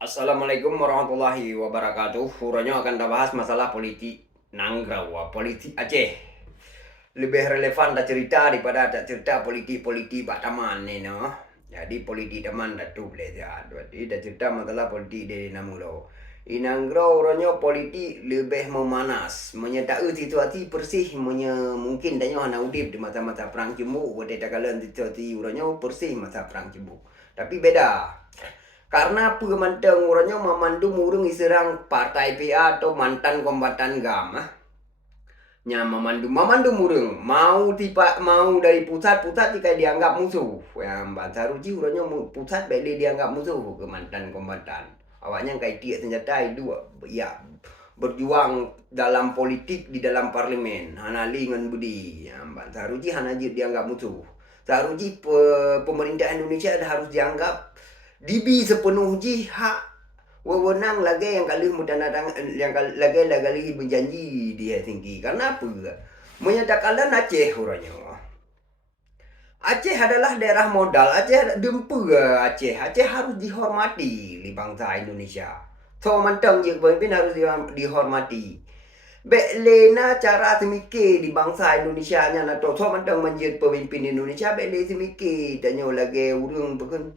Assalamualaikum warahmatullahi wabarakatuh. Huranya akan kita bahas masalah politik Nanggrawah, politik Aceh. Lebih relevan dah cerita daripada tak cerita politik-politik Pak Taman ni no. Jadi politik Taman dah tu boleh lihat. Jadi dah cerita masalah politik di Namulo. Inanggrau orangnya politik lebih memanas, menyertai situasi persih mungkin danyo hana udip di masa-masa perang cembuk, pada takalan situasi orangnya persih masa perang cembuk. Tapi beda. Karena pemantang orangnya memandu murung iserang partai PA atau mantan kombatan GAM. Nya memandu murung mau dari pusat jika dianggap musuh. Yang bangsa ruji orangnya pusat beli dianggap musuh ke mantan kombatan. Awaknya kayak tiak senjata itu ya berjuang dalam politik di dalam parlemen. Hanali dengan budi. Yang bangsa ruji hana dianggap musuh. Saruji pemerintah Indonesia harus dianggap dibi sepenuh hak wewenang lagi yang kali yang lagi berjanji di Helsinki. Karena apa? Menyatakan Aceh orangnya. Aceh adalah daerah modal. Aceh dempu Aceh. Aceh harus dihormati di bangsa Indonesia. So mantang je pemimpin harus dihormati. Lena cara semikir di bangsa Indonesia nya nato so mantang menjadi pemimpin Indonesia le semikir tanya lagi urang bukan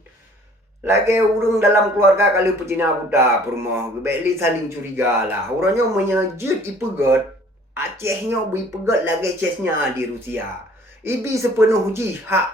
lagi urung dalam keluarga kali pecina buta permoh beli saling curiga lah. Orangnya menyejut ipegot Acehnya ipegot lagi cesnya di Rusia. Ibi sepenuh hak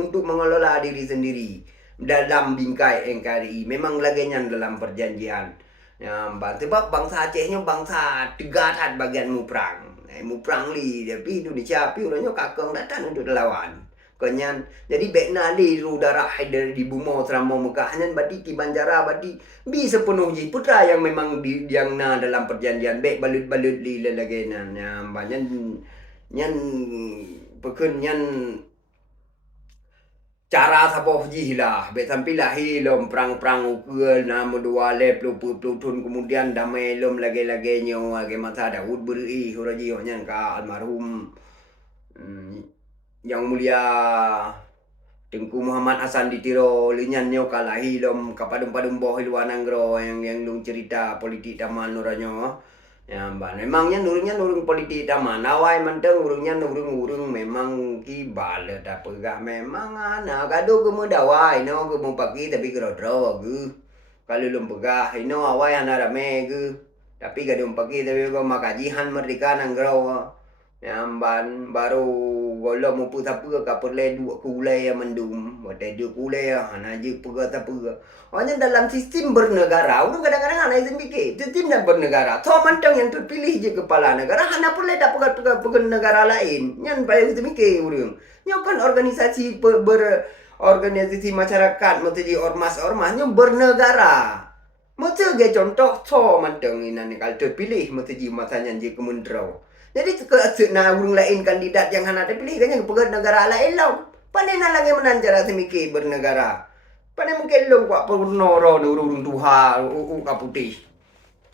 untuk mengelola diri sendiri dalam bingkai NKRI. Memang lagi dalam perjanjian. Ya, sebab bangsa Acehnya bangsa tegarat bagian muprang. Muprang li tapi Indonesia tapi orangnya kakang datang untuk lawan. Kenyan jadi bekna li udara haider di Bumo Seramo Mekah nyan badi ki Banjara badi bi sepenuh ji putra yang memang yang na dalam perjanjian bek balut-balut li lelage nan banyak nyan peken nyan cara sapoh ji lah bek sampai lahi lom perang-perang ukel na medua le plutun kemudian damai lom lage-lage nyo age masa Daud beri huraji nyan ka almarhum yang mulia Tengku Muhammad Hasan ditiro linyan nyo kalahi lom kapadum-padum boh Nanggro yang lung cerita politik taman nuranyo. Ya ban memangnya nurung politik taman awai manteng urung memang ki bale ta pegah memang ana kado gemu dawai no gemu pagi tapi gero-gero ge. Kalau lum pegah ino awai ana rame ge. Tapi gadum pagi tapi go makajihan merdeka Nanggro. Ban baru golo mo puta pega ka perle dua kulai yang mendum wate dua kulai hana je pega ta pega hanya dalam sistem bernegara orang kadang-kadang ana izin mikir sistem dan bernegara so mantang yang terpilih je kepala negara hana perle tak pega negara lain nyan paling izin mikir urang nyokan organisasi organisasi masyarakat mesti ormas-ormas nyo bernegara mesti ge contoh so mantang ini kalau terpilih mesti ji masanya je kementerau. Jadi na urung lain kandidat yang hana terpilih kan yang pegat negara lain lau. Pandai na lagi menanjara semiki bernegara. Pandai mungkin long kuat purnoro urung tuha kaputih.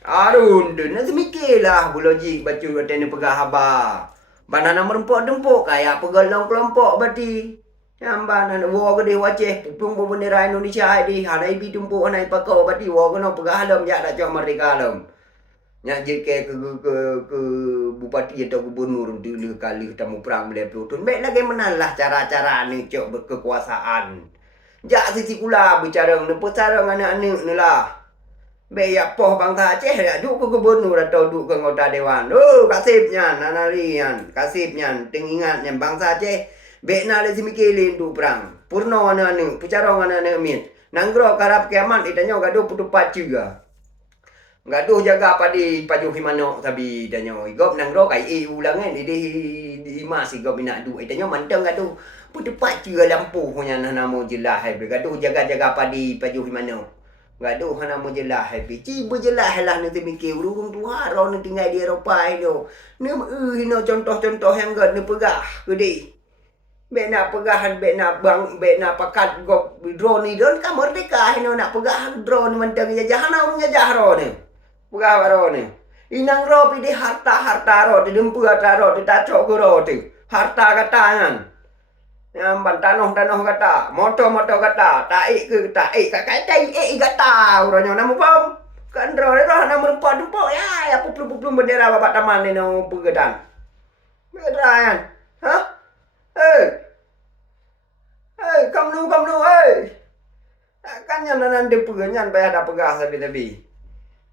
Arun tu na semiki lah buloji bacu atene pegah haba. Banana merempok dempok kayak pegat long kelompok berarti. Yang banan wo gede waceh pupung bendera Indonesia di hanai bi tumpuk hanai pakau berarti wo kena pegah alam ya dak cok merdeka alam. Nya je ke bupati atau gubernur dulu kali ketemu perang boleh pelutun. Baik lagi menalah cara-cara ni cok berkekuasaan. Jak sisi kula bicara nepo cara anak-anak ni lah. Baik ya poh bangsa Aceh ya duk ke gubernur atau duk ke anggota dewan. Oh kasipnya nanarian, kasipnya tengingat yang bangsa Aceh. Baik na le simikilin tu perang. Purno anak-anak, bicara anak-anak min. Nanggro karap kiamat itanya gaduh putupat juga. Gaduh jaga padi paju himano sabi danyo igop Nanggro kai ulang kan di mas igop ina du itanyo manteng gaduh putepat juga lampu punya namo jelah hai gaduh jaga padi paju himano gaduh namo jelah hai ci berjelah lah nanti mikir urung tua ro nanti tinggal di Eropah itu ni hino contoh-contoh yang gad ni pegah gede bena pegahan bena pakat gop drone ni don ka merdeka hino nak pegah drone manteng jahana urung jahro ni pegah baro ni. Inang ro pi di harta ro, di dempu harta ro, di tacok ro ti. Harta katangan. Nyamban tanah-tanah kata, moto-moto kata, taik ke taik kakai taik kata uranyo namu pom. Kan roh namu rempo ya pelum bendera bapak taman ni no pegedan. Bedrayan. Hah? Eh, kamu nu, kan yang nan de pegenyan bayar ada pegah tapi.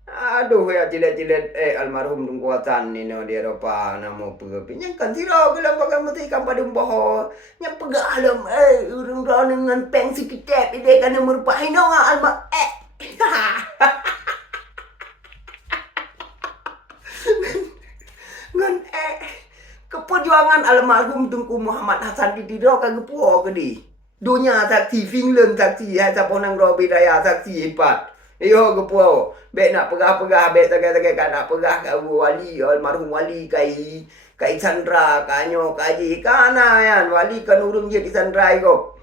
Aduh ya cilet-cilet almarhum tungkuatan ni no di Eropa namo pegapi nyang kan tiro gelam bagai mati kan padum boho nyang pegalam urung ron dengan pengsi kitep ide kan merupa hino alma ngan keperjuangan almarhum Tunku Muhammad Hasan Ditiro kagepuo gedi dunia saksi Finland saksi ya saponang robi daya saksi hebat. Iyo kepuau, bek nak pegah-pegah, bek tegak-tegak kan nak pegah kat wali, almarhum wali kai Sandra, kanyo kaji kana yan, wali kan urung je di Sandra iko.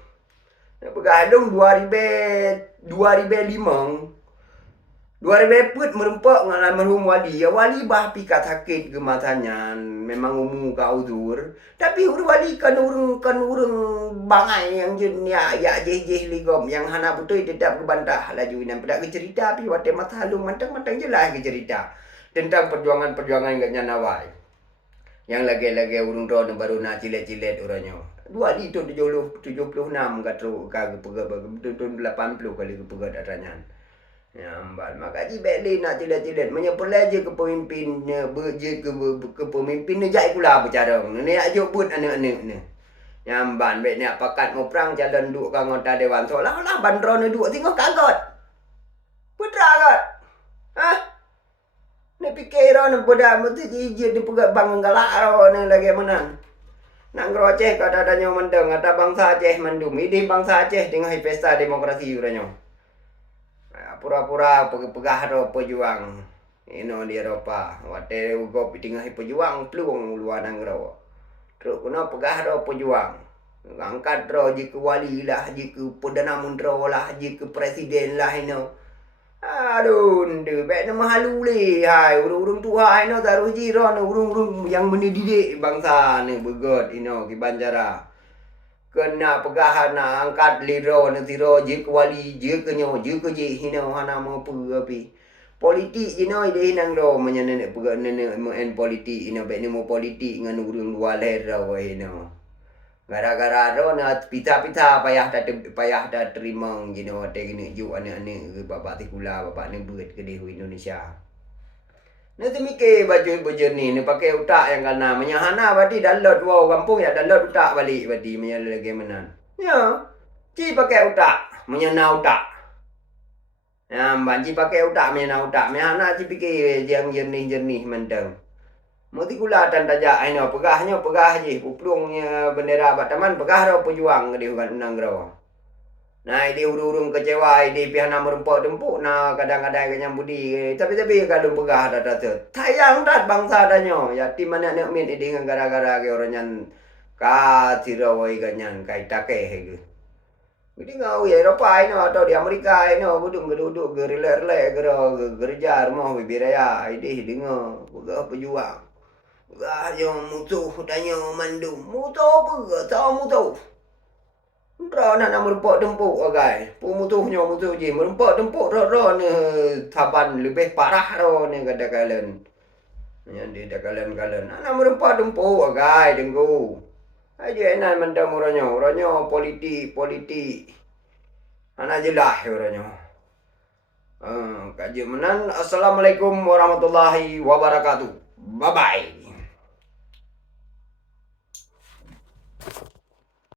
Nak pegah dong 2005. 2000 merempak dengan almarhum wali. Ya wali bah pikat sakit gematanya. Memang umum ka uzur. Tapi wali kan urung bangai yang jen ya jeh ligom yang hana betul tetap kebantah laju nan pedak ke cerita pi wate masalung mantang-mantang jelas ke cerita tentang perjuangan gak nyanawai. Yang lagi urung ron baru nak cilet-cilet uranyo. Dua di tu 76 katru kagak pegah 80 kali ke pegah datanyan. Nyambal makaji beli nak cilet-cilet menyepelai je ke pemimpinnya berje ke pemimpinnya jai kula bercarong ni ajuk but anak-anak ni nyamban bet nak pakat ngoprang jalan duk ka ngota dewan seolah-olah bandron duk tengok kagot putra kat ha ni pikir ron boda mesti jijit di pegat bang galak ro ni lagi menang nang groceh kata danyo mendeng kata bangsa Aceh mendum ini bangsa Aceh tengah pesta demokrasi uranyo pura-pura pegah ro pejuang ino di Eropa wate ugo tengah pejuang pluang luar nanggro terus kuna pegah ro pejuang angkat ro jiku wali lah jiku perdana menteri lah jiku presiden lah ino aduh nde be nama halu le hai urung tua ino taruh jiro urung yang mendidik bangsa ni begot ino ki Banjara kena pegahan na angkat liro na tiro je ke wali je ke nyo je ke je hina hana mau api politik jino ide hinang ro menyenek pega nenek en politik ina be ni mau politik ngan urung luar ro hino gara-gara ro na pita-pita payah dah terima jino te gini ju ane-ane bapak tikula bapak ni beut ke di Indonesia. Nanti mikir baju ni pakai utak yang kena menyahana berarti download wow kampung ya download utak balik berarti menyala lagi mana. Ya, ci pakai utak, menyana utak. Ya, banci pakai utak menyana utak, menyana ci pikir yang jernih mentang. Mesti kula dan tajak aino pegahnya pegah je, uplungnya bendera Bataman pegah ro pejuang di Undang Rawa. Nah, ini urung kecewa, ini pihak nama rempok dempuk, nah kadang-kadang kenyang budi. Tapi kalau pegah dah tu. Tayang dah bangsa danyo. Ya tim mana nak min ini dengan gara-gara ke orang yang tirawai kanyan kai take he. Jadi ngau ya Eropa ini atau di Amerika ini duduk gerile-rile gerja rumah biraya ini dengar pegah pejuang. Pegah yang musuh danyo mandum. Musuh pegah, tahu musuh. Ra nak merempak dempuk agai. Mutuhnya mutuh je. Merempak dempuk ra ni taban lebih parah ra ni kadang-kadang. Yang di kalen-kalen. Nak merempak dempuk agai dengku. Aja enak mendam orangnya politik. Anak jelah orangnya. Kaji menan. Assalamualaikum warahmatullahi wabarakatuh. Bye bye.